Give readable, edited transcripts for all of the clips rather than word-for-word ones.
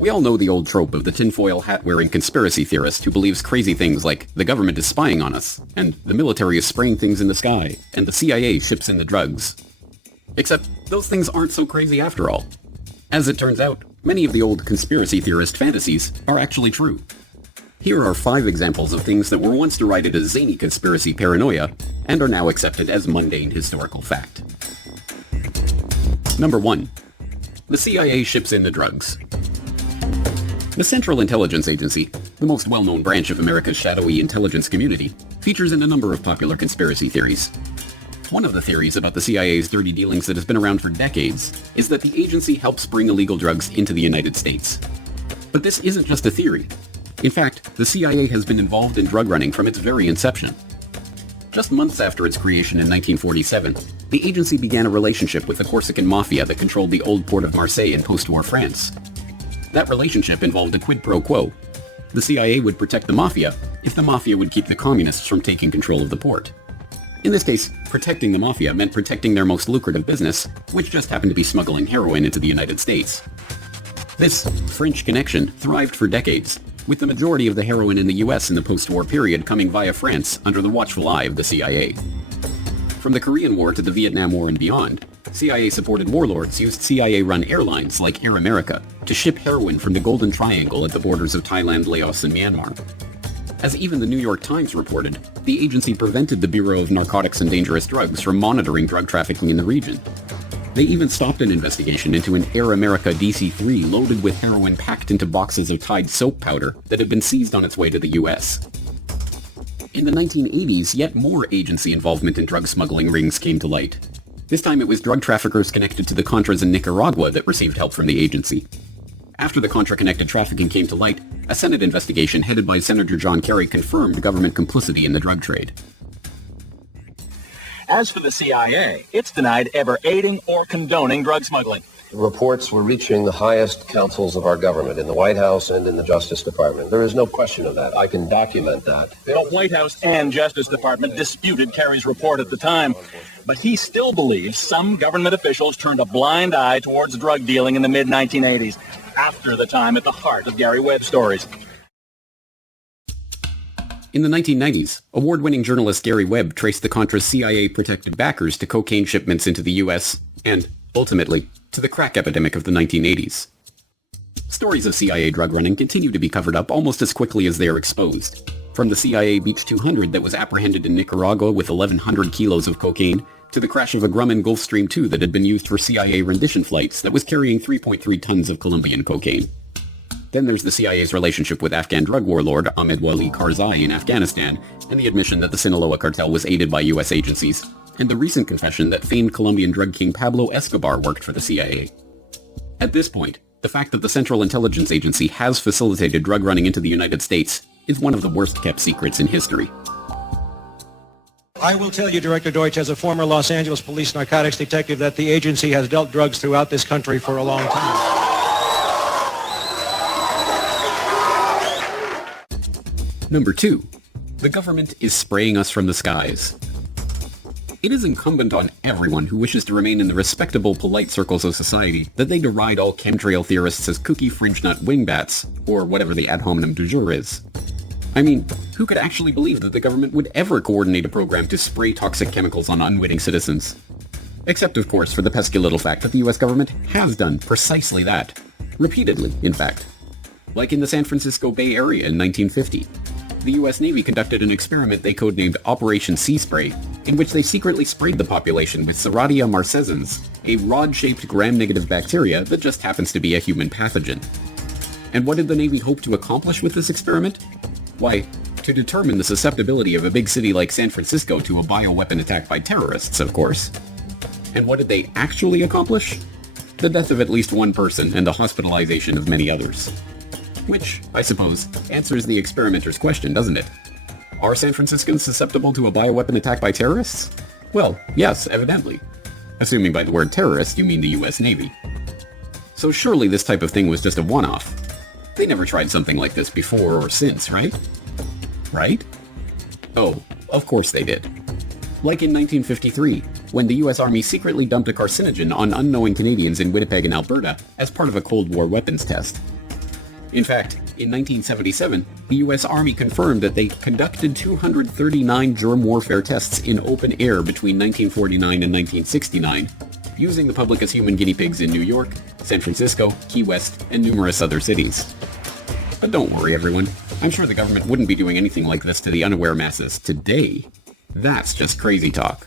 We all know the old trope of the tinfoil hat-wearing conspiracy theorist who believes crazy things like the government is spying on us, and the military is spraying things in the sky, and the CIA ships in the drugs. Except those things aren't so crazy after all. As it turns out, many of the old conspiracy theorist fantasies are actually true. Here are 5 examples of things that were once derided as zany conspiracy paranoia, and are now accepted as mundane historical fact. Number 1. The CIA ships in the drugs. The Central Intelligence Agency, the most well-known branch of America's shadowy intelligence community, features in a number of popular conspiracy theories. One of the theories about the CIA's dirty dealings that has been around for decades is that the agency helps bring illegal drugs into the United States. But this isn't just a theory. In fact, the CIA has been involved in drug running from its very inception. Just months after its creation in 1947, the agency began a relationship with the Corsican mafia that controlled the old port of Marseille in post-war France. That relationship involved a quid pro quo. The CIA would protect the mafia if the mafia would keep the communists from taking control of the port. In this case, protecting the mafia meant protecting their most lucrative business, which just happened to be smuggling heroin into the United States. This French connection thrived for decades, with the majority of the heroin in the US in the post-war period coming via France under the watchful eye of the CIA. From the Korean War to the Vietnam War and beyond, CIA-supported warlords used CIA-run airlines like Air America to ship heroin from the Golden Triangle at the borders of Thailand, Laos, and Myanmar. As even the New York Times reported, the agency prevented the Bureau of Narcotics and Dangerous Drugs from monitoring drug trafficking in the region. They even stopped an investigation into an Air America DC-3 loaded with heroin packed into boxes of Tide soap powder that had been seized on its way to the US. In the 1980s, yet more agency involvement in drug smuggling rings came to light. This time it was drug traffickers connected to the Contras in Nicaragua that received help from the agency. After the Contra-connected trafficking came to light, a Senate investigation headed by Senator John Kerry confirmed government complicity in the drug trade. As for the CIA, it's denied ever aiding or condoning drug smuggling. Reports were reaching the highest councils of our government, in the White House and in the Justice Department. There is no question of that. I can document that. The White House and Justice Department disputed Kerry's report at the time, but he still believes some government officials turned a blind eye towards drug dealing in the mid-1980s, after the time at the heart of Gary Webb's stories. In the 1990s, award-winning journalist Gary Webb traced the Contra's CIA-protected backers to cocaine shipments into the US, and, ultimately, to the crack epidemic of the 1980s. Stories of CIA drug running continue to be covered up almost as quickly as they are exposed. From the CIA Beach 200 that was apprehended in Nicaragua with 1,100 kilos of cocaine, to the crash of a Grumman Gulfstream II that had been used for CIA rendition flights that was carrying 3.3 tons of Colombian cocaine. Then there's the CIA's relationship with Afghan drug warlord Ahmed Wali Karzai in Afghanistan, and the admission that the Sinaloa cartel was aided by US agencies, and the recent confession that famed Colombian drug king Pablo Escobar worked for the CIA. At this point, the fact that the Central Intelligence Agency has facilitated drug running into the United States is one of the worst-kept secrets in history. I will tell you, Director Deutsch, as a former Los Angeles police narcotics detective, that the agency has dealt drugs throughout this country for a long time. Number 2. The government is spraying us from the skies. It is incumbent on everyone who wishes to remain in the respectable, polite circles of society that they deride all chemtrail theorists as kooky fringe-nut wingbats, or whatever the ad hominem du jour is. I mean, who could actually believe that the government would ever coordinate a program to spray toxic chemicals on unwitting citizens? Except, of course, for the pesky little fact that the US government has done precisely that. Repeatedly, in fact. Like in the San Francisco Bay Area in 1950. The US Navy conducted an experiment they codenamed Operation Sea Spray, in which they secretly sprayed the population with Serratia marcescens, a rod-shaped gram-negative bacteria that just happens to be a human pathogen. And what did the Navy hope to accomplish with this experiment? Why, to determine the susceptibility of a big city like San Francisco to a bioweapon attack by terrorists, of course. And what did they actually accomplish? The death of at least one person and the hospitalization of many others. Which, I suppose, answers the experimenter's question, doesn't it? Are San Franciscans susceptible to a bioweapon attack by terrorists? Well, yes, evidently. Assuming by the word terrorist you mean the US Navy. So surely this type of thing was just a one-off. They never tried something like this before or since, right? Right? Oh, of course they did. Like in 1953, when the US Army secretly dumped a carcinogen on unknowing Canadians in Winnipeg and Alberta as part of a Cold War weapons test. In fact, in 1977, the U.S. Army confirmed that they conducted 239 germ warfare tests in open air between 1949 and 1969, using the public as human guinea pigs in New York, San Francisco, Key West, and numerous other cities. But don't worry, everyone. I'm sure the government wouldn't be doing anything like this to the unaware masses today. That's just crazy talk.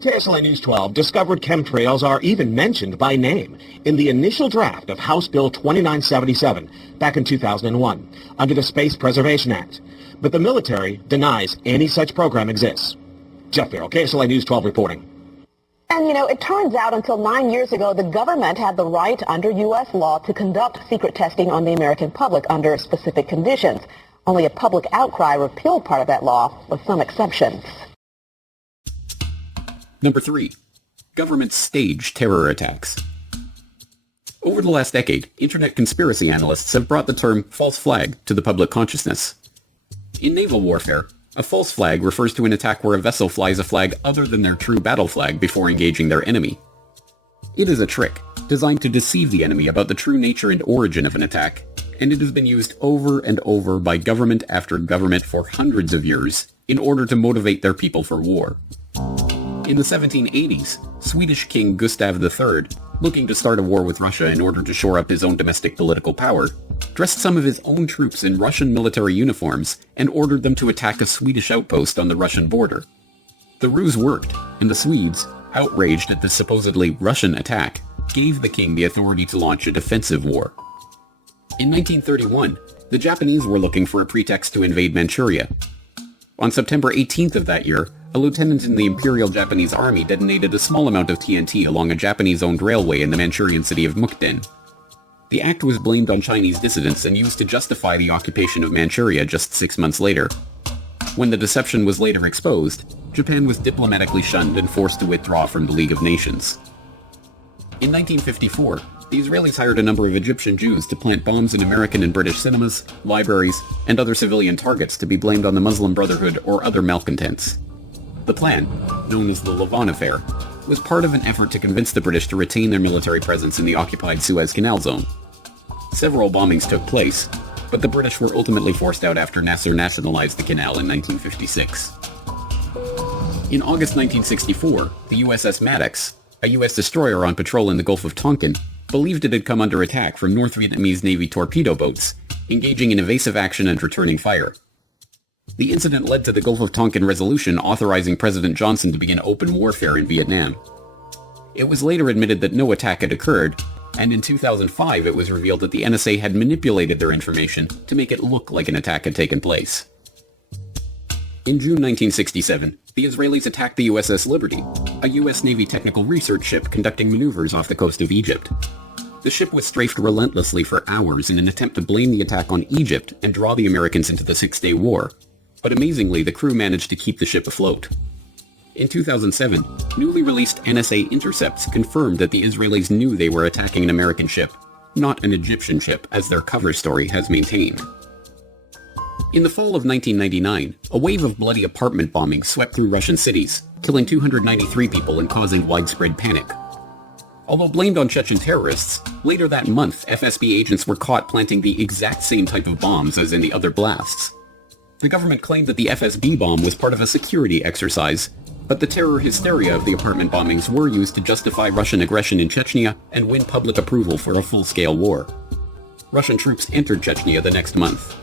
KSLA News 12 discovered chemtrails are even mentioned by name in the initial draft of House Bill 2977 back in 2001 under the Space Preservation Act. But the military denies any such program exists. Jeff Farrell, KSLA News 12 reporting. And, it turns out until 9 years ago, the government had the right under U.S. law to conduct secret testing on the American public under specific conditions. Only a public outcry repealed part of that law with some exceptions. Number 3. Governments stage terror attacks. Over the last decade, internet conspiracy analysts have brought the term false flag to the public consciousness. In naval warfare, a false flag refers to an attack where a vessel flies a flag other than their true battle flag before engaging their enemy. It is a trick designed to deceive the enemy about the true nature and origin of an attack, and it has been used over and over by government after government for hundreds of years in order to motivate their people for war. In the 1780s, Swedish King Gustav III, looking to start a war with Russia in order to shore up his own domestic political power, dressed some of his own troops in Russian military uniforms and ordered them to attack a Swedish outpost on the Russian border. The ruse worked, and the Swedes, outraged at the supposedly Russian attack, gave the king the authority to launch a defensive war. In 1931, the Japanese were looking for a pretext to invade Manchuria. On September 18th of that year, a lieutenant in the Imperial Japanese Army detonated a small amount of TNT along a Japanese-owned railway in the Manchurian city of Mukden. The act was blamed on Chinese dissidents and used to justify the occupation of Manchuria just 6 months later. When the deception was later exposed, Japan was diplomatically shunned and forced to withdraw from the League of Nations. In 1954, the Israelis hired a number of Egyptian Jews to plant bombs in American and British cinemas, libraries, and other civilian targets to be blamed on the Muslim Brotherhood or other malcontents. The plan, known as the Lavon Affair, was part of an effort to convince the British to retain their military presence in the occupied Suez Canal zone. Several bombings took place, but the British were ultimately forced out after Nasser nationalized the canal in 1956. In August 1964, the USS Maddox, a U.S. destroyer on patrol in the Gulf of Tonkin, believed it had come under attack from North Vietnamese Navy torpedo boats, engaging in evasive action and returning fire. The incident led to the Gulf of Tonkin resolution authorizing President Johnson to begin open warfare in Vietnam. It was later admitted that no attack had occurred, and in 2005 it was revealed that the NSA had manipulated their information to make it look like an attack had taken place. In June 1967, the Israelis attacked the USS Liberty, a U.S. Navy technical research ship conducting maneuvers off the coast of Egypt. The ship was strafed relentlessly for hours in an attempt to blame the attack on Egypt and draw the Americans into the Six-Day War, but amazingly the crew managed to keep the ship afloat. In 2007, newly released NSA intercepts confirmed that the Israelis knew they were attacking an American ship, not an Egyptian ship, as their cover story has maintained. In the fall of 1999, a wave of bloody apartment bombings swept through Russian cities, killing 293 people and causing widespread panic. Although blamed on Chechen terrorists, later that month FSB agents were caught planting the exact same type of bombs as in the other blasts. The government claimed that the FSB bomb was part of a security exercise, but the terror hysteria of the apartment bombings were used to justify Russian aggression in Chechnya and win public approval for a full-scale war. Russian troops entered Chechnya the next month.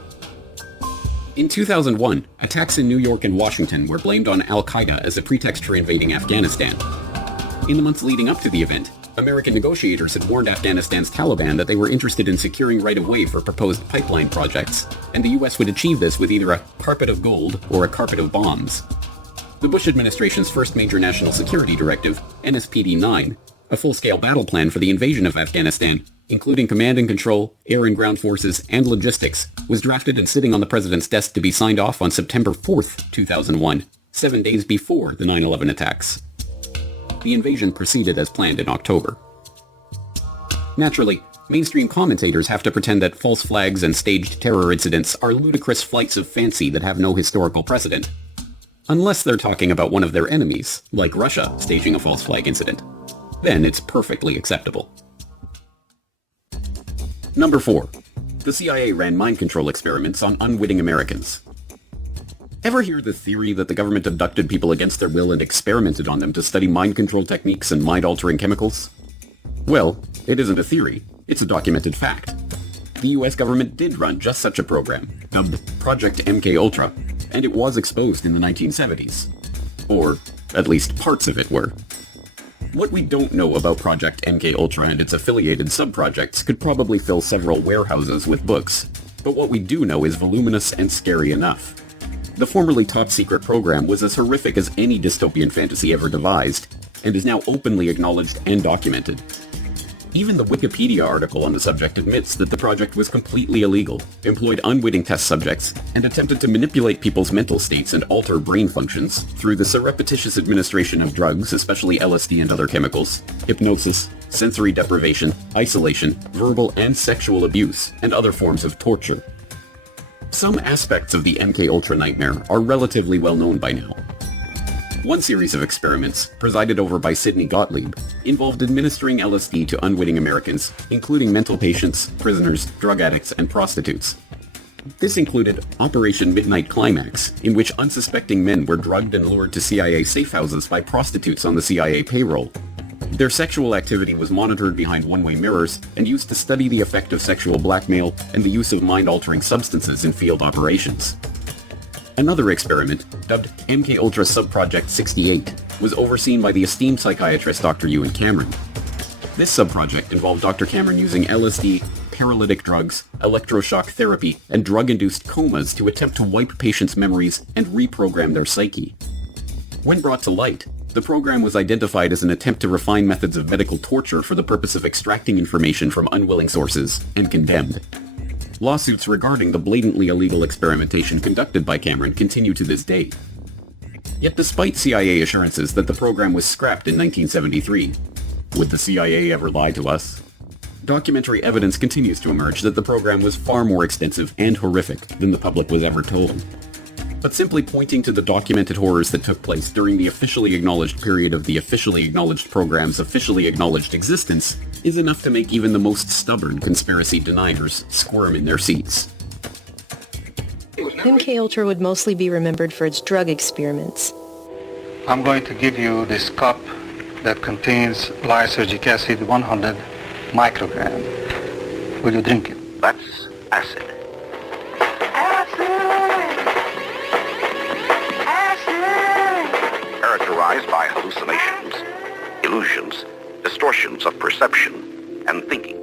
In 2001, attacks in New York and Washington were blamed on Al-Qaeda as a pretext for invading Afghanistan. In the months leading up to the event, American negotiators had warned Afghanistan's Taliban that they were interested in securing right-of-way for proposed pipeline projects, and the U.S. would achieve this with either a carpet of gold or a carpet of bombs. The Bush administration's first major national security directive, NSPD-9, a full-scale battle plan for the invasion of Afghanistan, including command and control, air and ground forces, and logistics, was drafted and sitting on the president's desk to be signed off on September 4th, 2001, 7 days before the 9/11 attacks. The invasion proceeded as planned in October. Naturally, mainstream commentators have to pretend that false flags and staged terror incidents are ludicrous flights of fancy that have no historical precedent. Unless they're talking about one of their enemies, like Russia staging a false flag incident. Then it's perfectly acceptable. Number 4. The CIA ran mind control experiments on unwitting Americans. Ever hear the theory that the government abducted people against their will and experimented on them to study mind control techniques and mind-altering chemicals? Well, it isn't a theory, it's a documented fact. The US government did run just such a program, dubbed Project MK-Ultra, and it was exposed in the 1970s. Or, at least parts of it were. What we don't know about Project MK-Ultra and its affiliated sub-projects could probably fill several warehouses with books, but what we do know is voluminous and scary enough. The formerly top-secret program was as horrific as any dystopian fantasy ever devised, and is now openly acknowledged and documented. Even the Wikipedia article on the subject admits that the project was completely illegal, employed unwitting test subjects, and attempted to manipulate people's mental states and alter brain functions through the surreptitious administration of drugs, especially LSD and other chemicals, hypnosis, sensory deprivation, isolation, verbal and sexual abuse, and other forms of torture. Some aspects of the MK-Ultra nightmare are relatively well known by now. One series of experiments, presided over by Sidney Gottlieb, involved administering LSD to unwitting Americans, including mental patients, prisoners, drug addicts, and prostitutes. This included Operation Midnight Climax, in which unsuspecting men were drugged and lured to CIA safe houses by prostitutes on the CIA payroll. Their sexual activity was monitored behind one-way mirrors and used to study the effect of sexual blackmail and the use of mind-altering substances in field operations. Another experiment, dubbed MK-Ultra Subproject 68, was overseen by the esteemed psychiatrist Dr. Ewan Cameron. This subproject involved Dr. Cameron using LSD, paralytic drugs, electroshock therapy, and drug-induced comas to attempt to wipe patients' memories and reprogram their psyche. When brought to light, the program was identified as an attempt to refine methods of medical torture for the purpose of extracting information from unwilling sources, and condemned. Lawsuits regarding the blatantly illegal experimentation conducted by Cameron continue to this day. Yet despite CIA assurances that the program was scrapped in 1973, would the CIA ever lie to us? Documentary evidence continues to emerge that the program was far more extensive and horrific than the public was ever told. But simply pointing to the documented horrors that took place during the officially acknowledged period of the officially acknowledged program's officially acknowledged existence is enough to make even the most stubborn conspiracy deniers squirm in their seats. MK-Ultra would mostly be remembered for its drug experiments. I'm going to give you this cup that contains lysergic acid 100 microgram. Will you drink it? That's acid. Characterized by hallucinations, illusions, distortions of perception, and thinking.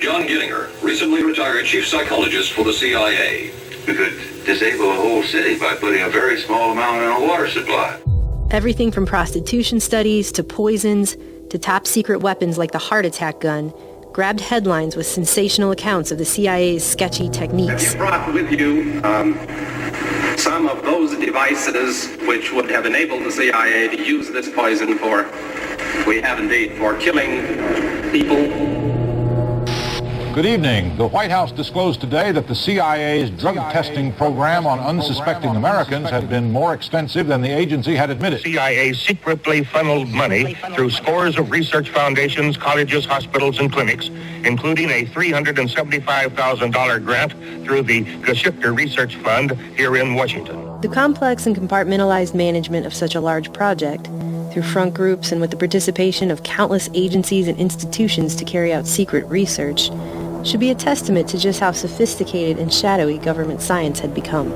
John Gillinger, recently retired chief psychologist for the CIA. We could disable a whole city by putting a very small amount in a water supply. Everything from prostitution studies to poisons to top-secret weapons like the heart attack gun grabbed headlines with sensational accounts of the CIA's sketchy techniques. Have you brought with you some of those devices which would have enabled the CIA to use this poison for killing people? Good evening. The White House disclosed today that the CIA's drug testing program on unsuspecting Americans had been more extensive than the agency had admitted. CIA secretly funneled money through scores of research foundations, colleges, hospitals, and clinics, including a $375,000 grant through the Geschicter Research Fund here in Washington. The complex and compartmentalized management of such a large project, through front groups and with the participation of countless agencies and institutions to carry out secret research, should be a testament to just how sophisticated and shadowy government science had become.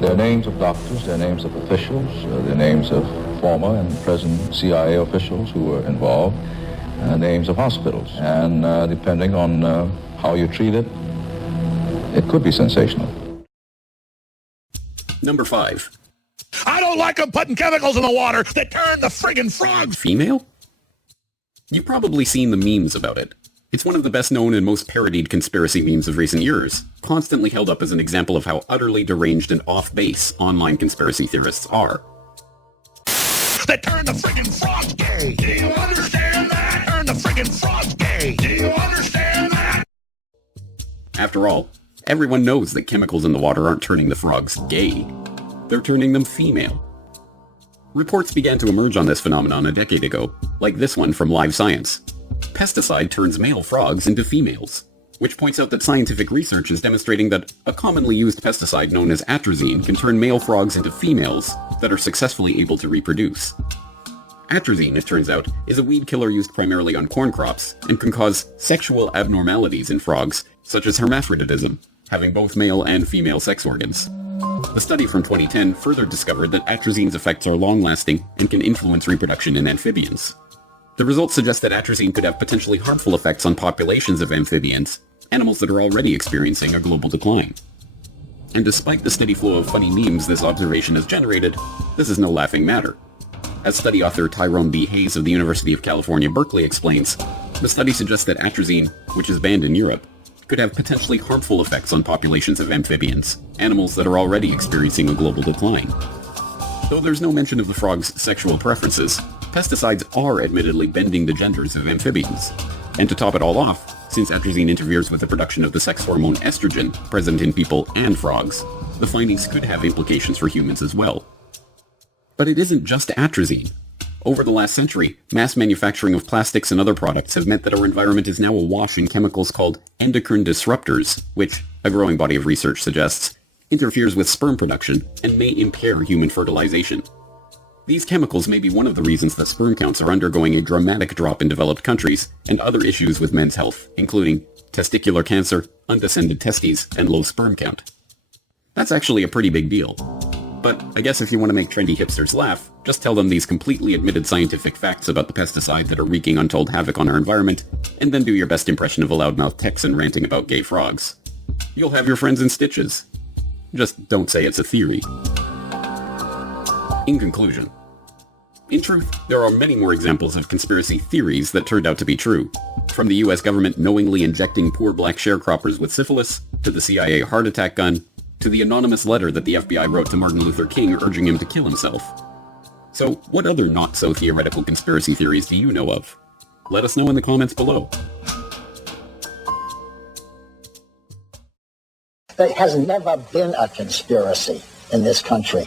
There are names of doctors, there are names of officials, there are names of former and present CIA officials who were involved, names of hospitals. And depending on how you treat it, it could be sensational. Number 5. I don't like them putting chemicals in the water that turn the friggin' frogs female? You've probably seen the memes about it. It's one of the best known and most parodied conspiracy memes of recent years, constantly held up as an example of how utterly deranged and off-base online conspiracy theorists are. That turn the friggin' frogs gay! Do you understand that? Turn the friggin' frogs gay! Do you understand that? After all, everyone knows that chemicals in the water aren't turning the frogs gay. They're turning them female. Reports began to emerge on this phenomenon a decade ago, like this one from Live Science. Pesticide turns male frogs into females. which points out that scientific research is demonstrating that a commonly used pesticide known as atrazine can turn male frogs into females that are successfully able to reproduce. Atrazine, it turns out, is a weed killer used primarily on corn crops and can cause sexual abnormalities in frogs, such as hermaphroditism, having both male and female sex organs. The study from 2010 further discovered that atrazine's effects are long-lasting and can influence reproduction in amphibians. The results suggest that atrazine could have potentially harmful effects on populations of amphibians, animals that are already experiencing a global decline. And despite the steady flow of funny memes this observation has generated, this is no laughing matter. As study author Tyrone B. Hayes of the University of California, Berkeley explains, the study suggests that atrazine, which is banned in Europe, could have potentially harmful effects on populations of amphibians, animals that are already experiencing a global decline. Though there's no mention of the frog's sexual preferences, pesticides are admittedly bending the genders of amphibians. And to top it all off, since atrazine interferes with the production of the sex hormone estrogen present in people and frogs, the findings could have implications for humans as well. But it isn't just atrazine. Over the last century, mass manufacturing of plastics and other products have meant that our environment is now awash in chemicals called endocrine disruptors, which, a growing body of research suggests, interferes with sperm production and may impair human fertilization. These chemicals may be one of the reasons that sperm counts are undergoing a dramatic drop in developed countries and other issues with men's health, including testicular cancer, undescended testes, and low sperm count. That's actually a pretty big deal. But I guess if you want to make trendy hipsters laugh, just tell them these completely admitted scientific facts about the pesticide that are wreaking untold havoc on our environment, and then do your best impression of a loudmouth Texan ranting about gay frogs. You'll have your friends in stitches. Just don't say it's a theory. In conclusion, in truth, there are many more examples of conspiracy theories that turned out to be true. From the US government knowingly injecting poor black sharecroppers with syphilis, to the CIA heart attack gun, to the anonymous letter that the FBI wrote to Martin Luther King urging him to kill himself. So, what other not-so-theoretical conspiracy theories do you know of? Let us know in the comments below. There has never been a conspiracy in this country.